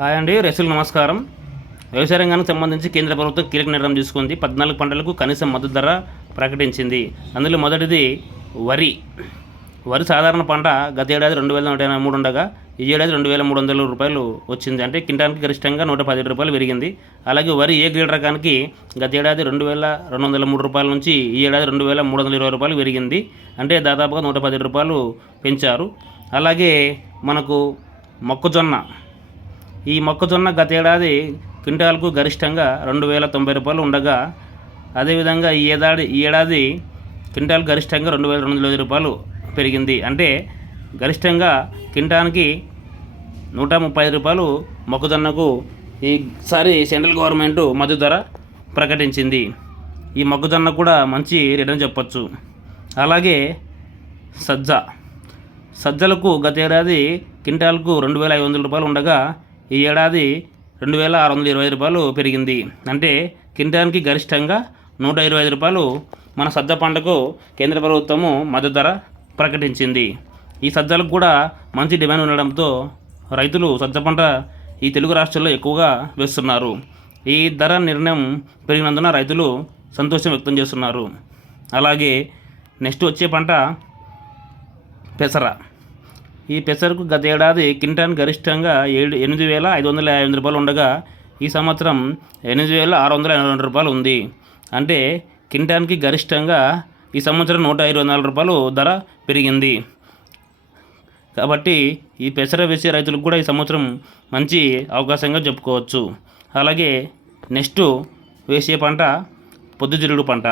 Hi అండి, రైతులకు నమస్కారం. వ్యవసాయ రంగానికి సంబంధించి కేంద్ర ప్రభుత్వం కీలక నిర్ణయం తీసుకుంది. 14 పంటలకు కనీస మద్దతు ధర ప్రకటించింది. అందులో మొదటిది వరి. వరి సాధారణ పంట గత ఏడాది 2183 ఉండగా ఈ ఏడాది 2300 రూపాయలు వచ్చింది. అంటే క్వింటాల్కి గరిష్టంగా 117 రూపాయలు పెరిగింది. అలాగే వరి ఏ గ్రేడ్ రకానికి గత ఏడాది 2203 రూపాయల నుంచి ఈ ఏడాది 2320 రూపాయలు పెరిగింది. అంటే దాదాపుగా 110 రూపాయలు పెంచారు. అలాగే మనకు మొక్కజొన్న. ఈ మొక్కజొన్న గత ఏడాది క్వింటాల్కు గరిష్టంగా 2090 రూపాయలు ఉండగా, అదేవిధంగా ఈ ఏడాది క్వింటాల్ గరిష్టంగా 2220 రూపాయలు పెరిగింది. అంటే గరిష్టంగా క్వింటాల్కి 130 రూపాయలు మొక్కజొన్నకు ఈసారి సెంట్రల్ గవర్నమెంట్ మద్దతు ధర ప్రకటించింది. ఈ మొక్కజొన్న కూడా మంచి రేట్ అని చెప్పచ్చు. అలాగే సజ్జలకు గత ఏడాది క్వింటాల్కు 2500 రూపాయలు ఉండగా ఈ ఏడాది 2620 రూపాయలు పెరిగింది. అంటే క్వింటాల్కి గరిష్టంగా 125 రూపాయలు మన సజ్జ పంటకు కేంద్ర ప్రభుత్వము మద్దతు ధర ప్రకటించింది. ఈ సజ్జలకు కూడా మంచి డిమాండ్ ఉండడంతో రైతులు సజ్జ పంట ఈ తెలుగు రాష్ట్రాల్లో ఎక్కువగా వేస్తున్నారు. ఈ ధర నిర్ణయం పెరిగినందున రైతులు సంతోషం వ్యక్తం చేస్తున్నారు. అలాగే నెక్స్ట్ వచ్చే పంట పెసర. ఈ పెసరకు గత ఏడాది క్వింటాల్ గరిష్టంగా 8558 రూపాయలు ఉండగా ఈ సంవత్సరం 8682 రూపాయలు ఉంది. అంటే క్వింటాల్కి గరిష్టంగా ఈ సంవత్సరం 124 రూపాయలు ధర పెరిగింది. కాబట్టి ఈ పెసర వేసే రైతులకు కూడా ఈ సంవత్సరం మంచి అవకాశంగా చెప్పుకోవచ్చు. అలాగే నెక్స్ట్ వేసే పంట పొద్దుతిరుగుడు పంట.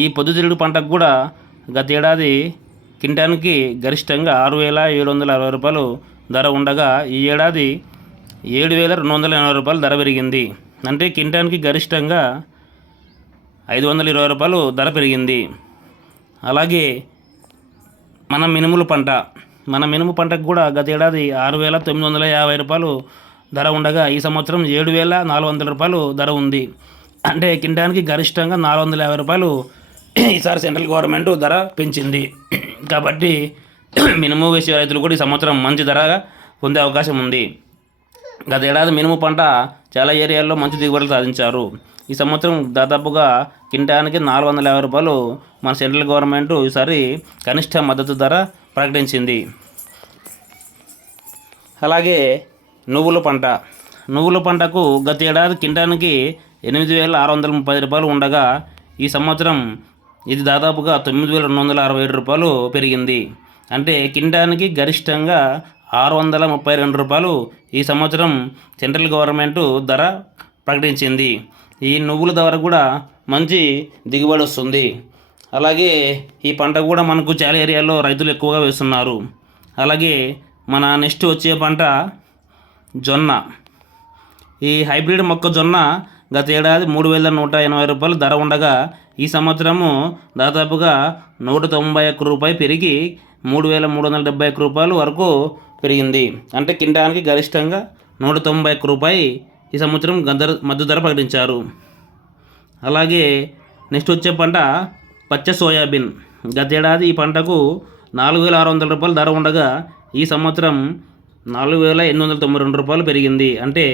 ఈ పొద్దుతిరుగుడు పంటకు కూడా గత ఏడాది క్వింటాల్కి గరిష్టంగా 6760 రూపాయలు ధర ఉండగా ఈ ఏడాది 7280 రూపాయలు ధర పెరిగింది. అంటే క్వింటాల్కి గరిష్టంగా 520 రూపాయలు ధర పెరిగింది. అలాగే మన మినుము పంటకు కూడా గత ఏడాది 6950 రూపాయలు ధర ఉండగా ఈ సంవత్సరం 7400 రూపాయలు ధర ఉంది. అంటే క్వింటాల్కి గరిష్టంగా 450 రూపాయలు ఈసారి సెంట్రల్ గవర్నమెంట్ ధర పెంచింది. కాబట్టి మినుము వేసే రైతులు కూడా ఈ సంవత్సరం మంచి ధరగా పొందే అవకాశం ఉంది. గత ఏడాది మినుము పంట చాలా ఏరియాల్లో మంచి దిగుబడులు సాధించారు. ఈ సంవత్సరం దాదాపుగా క్వింటాల్కి 450 రూపాయలు మన సెంట్రల్ గవర్నమెంట్ ఈసారి కనిష్ట మద్దతు ధర ప్రకటించింది. అలాగే నువ్వుల పంటకు గత ఏడాది క్వింటాల్కి 8630 రూపాయలు ఉండగా ఈ సంవత్సరం ఇది దాదాపుగా 9267 రూపాయలు పెరిగింది. అంటే క్వింటాల్కి గరిష్టంగా 632 రూపాయలు ఈ సంవత్సరం సెంట్రల్ గవర్నమెంట్ ధర ప్రకటించింది. ఈ నువ్వుల ధర కూడా మంచి దిగుబడి వస్తుంది. అలాగే ఈ పంట కూడా మనకు చాలా ఏరియాలో రైతులు ఎక్కువగా వేస్తున్నారు. అలాగే మన నెక్స్ట్ వచ్చే పంట జొన్న. ఈ హైబ్రిడ్ మొక్కజొన్న గత ఏడాది 3180 రూపాయలు ధర ఉండగా ఈ సంవత్సరము దాదాపుగా 191 రూపాయలు పెరిగి 3371 రూపాయలు వరకు పెరిగింది. అంటే క్వింటాల్కి గరిష్టంగా 191 రూపాయలు ఈ సంవత్సరం మద్దతు ధర ప్రకటించారు. అలాగే నెక్స్ట్ వచ్చే పంట పచ్చ సోయాబీన్. గత ఏడాది ఈ పంటకు 4600 రూపాయలు ధర ఉండగా ఈ సంవత్సరం 4892 రూపాయలు పెరిగింది. అంటే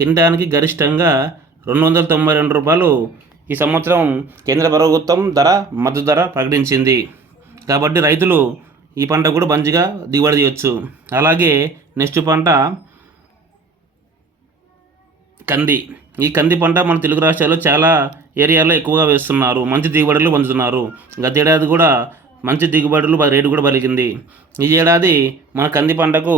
క్వింటాల్కి గరిష్టంగా 292 రూపాయలు ఈ సంవత్సరం కేంద్ర ప్రభుత్వం మద్దతు ధర ప్రకటించింది. కాబట్టి రైతులు ఈ పంట కూడా మంచిగా దిగుబడి చేయొచ్చు. అలాగే నెక్స్ట్ పంట కంది. ఈ కంది పంట మన తెలుగు రాష్ట్రాల్లో చాలా ఏరియాలో ఎక్కువగా వేస్తున్నారు. మంచి దిగుబడులు పొందుతున్నారు. గత ఏడాది కూడా మంచి దిగుబడులు రేటు కూడా పలికింది. ఈ ఏడాది మన కంది పంటకు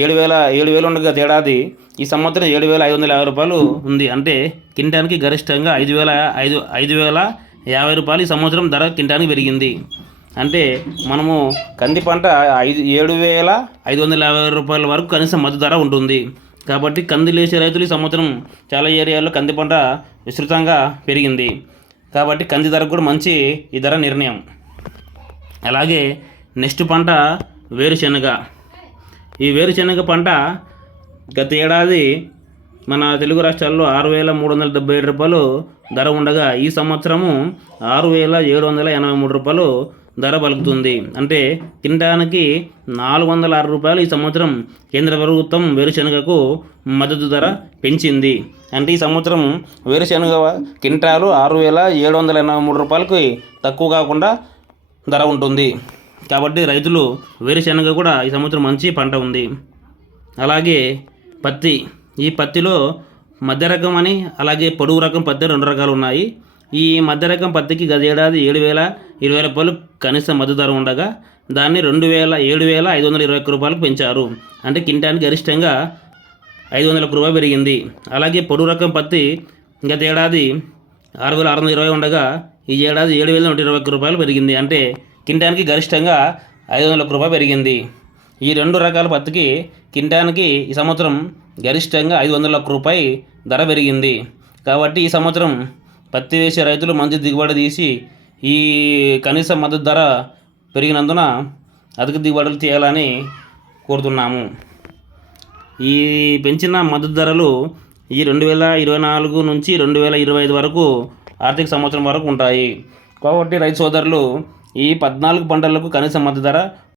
7000 ఉండగా గత ఏడాది ఈ సంవత్సరం 7550 రూపాయలు ఉంది. అంటే క్వింటాల్కి గరిష్టంగా 5050 రూపాయలు ఈ సంవత్సరం ధర క్వింటాల్కి పెరిగింది. అంటే మనము కంది పంట 7550 రూపాయల వరకు కనీస మద్దతు ధర ఉంటుంది. కాబట్టి కంది లేచే రైతులు ఈ సంవత్సరం చాలా ఏరియాల్లో కంది పంట విస్తృతంగా పెరిగింది. కాబట్టి కంది ధర కూడా మంచి ఈ ధర నిర్ణయం. అలాగే నెక్స్ట్ పంట వేరుశెనగ. ఈ వేరుశెనగ పంట గత ఏడాది మన తెలుగు రాష్ట్రాల్లో 6377 రూపాయలు ధర ఉండగా ఈ సంవత్సరము 6783 రూపాయలు ధర పలుకుతుంది. అంటే క్వింటానికి 406 రూపాయలు ఈ సంవత్సరం కేంద్ర ప్రభుత్వం వేరుశనగకు మద్దతు ధర పెంచింది. అంటే ఈ సంవత్సరం వేరుశనగ క్వింటాలు 6,783 రూపాయలకి తక్కువ కాకుండా ధర ఉంటుంది. కాబట్టి రైతులు వేరుశనగ కూడా ఈ సంవత్సరం మంచి పంట ఉంది. అలాగే పత్తి, ఈ పత్తిలో మధ్య రకం అని అలాగే పొడుగు రకం పత్తి 2 రకాలు ఉన్నాయి. ఈ మధ్య రకం పత్తికి గత ఏడాది 7,020 రూపాయలు కనీస మద్దతు ధర ఉండగా దాన్ని 7,521 రూపాయలకు పెంచారు. అంటే క్వింటానికి గరిష్టంగా 500 రూపాయలు పెరిగింది. అలాగే పొడుగు రకం పత్తి గత ఏడాది 6,620 ఉండగా ఈ ఏడాది 7,121 రూపాయలు పెరిగింది. అంటే క్వింటానికి గరిష్టంగా 500 రూపాయలు పెరిగింది. ఈ 2 రకాల పత్తికి క్వింటానికి ఈ సంవత్సరం గరిష్టంగా 500 రూపాయి ధర పెరిగింది. కాబట్టి ఈ సంవత్సరం పత్తి వేసే రైతులు మంచి దిగుబడి తీసి ఈ కనీస మద్దతు ధర పెరిగినందున అధిక దిగుబడులు తీయాలని కోరుతున్నాము. ఈ పెంచిన మద్దతు ధరలు ఈ 2024 నుంచి 2025 వరకు ఆర్థిక సంవత్సరం వరకు ఉంటాయి. కాబట్టి రైతు సోదరులు ఈ 14 పంటలకు కనీస మద్దతు ధర